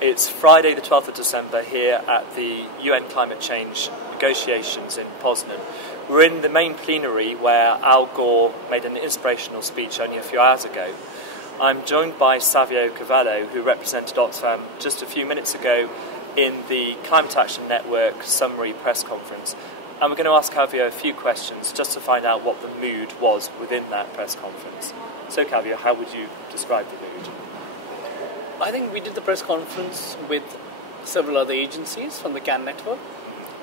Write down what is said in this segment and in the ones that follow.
It's Friday the 12th of December here at the UN climate change negotiations in Poznan. We're in the main plenary where Al Gore made an inspirational speech only a few hours ago. I'm joined by Savio Carvalho, who represented Oxfam just a few minutes ago in the Climate Action Network summary press conference. And we're going to ask Savio a few questions just to find out what the mood was within that press conference. So Savio, how would you describe the mood? I think we did the press conference with several other agencies from the CAN network,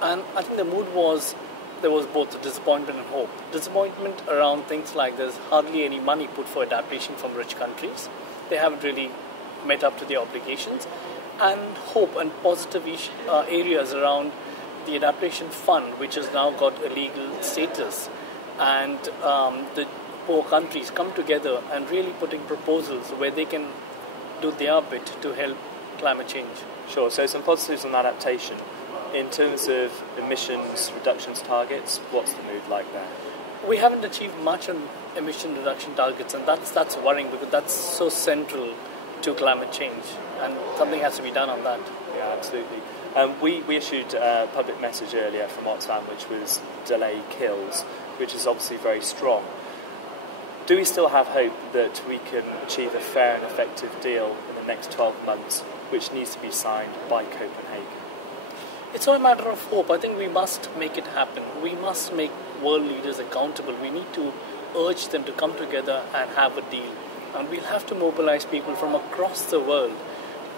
and I think the mood was, there was both disappointment and hope. Disappointment around things like there's hardly any money put for adaptation from rich countries. They haven't really met up to their obligations. And hope and positive areas around the adaptation fund, which has now got a legal status, and the poor countries come together and really putting proposals where they can do their bit to help climate change. Sure, so some positives on adaptation. In terms of emissions reductions targets, what's the mood like there? We haven't achieved much on emission reduction targets, and that's worrying because that's so central to climate change, and something has to be done on that. Yeah, absolutely. We issued a public message earlier from Oxfam, which was delay kills, which is obviously very strong. Do we still have hope that we can achieve a fair and effective deal in the next 12 months, which needs to be signed by Copenhagen? It's not a matter of hope. I think we must make it happen. We must make world leaders accountable. We need to urge them to come together and have a deal. And we'll have to mobilize people from across the world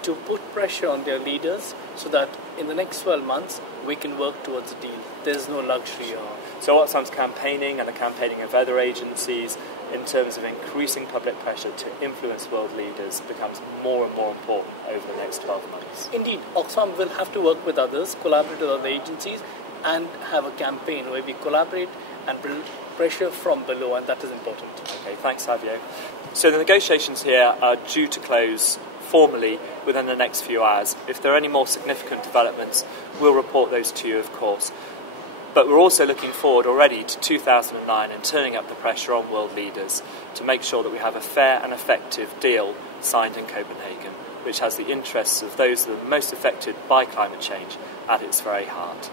to put pressure on their leaders so that in the next 12 months we can work towards a deal. There's no luxury here. So Oxfam's campaigning and the campaigning of other agencies in terms of increasing public pressure to influence world leaders becomes more and more important over the next 12 months. Indeed, Oxfam will have to work with others, collaborate with other agencies, and have a campaign where we collaborate and build pressure from below, and that is important. Okay, thanks, Savio. So the negotiations here are due to close formally within the next few hours. If there are any more significant developments, we'll report those to you, of course. But we're also looking forward already to 2009 and turning up the pressure on world leaders to make sure that we have a fair and effective deal signed in Copenhagen, which has the interests of those that are most affected by climate change at its very heart.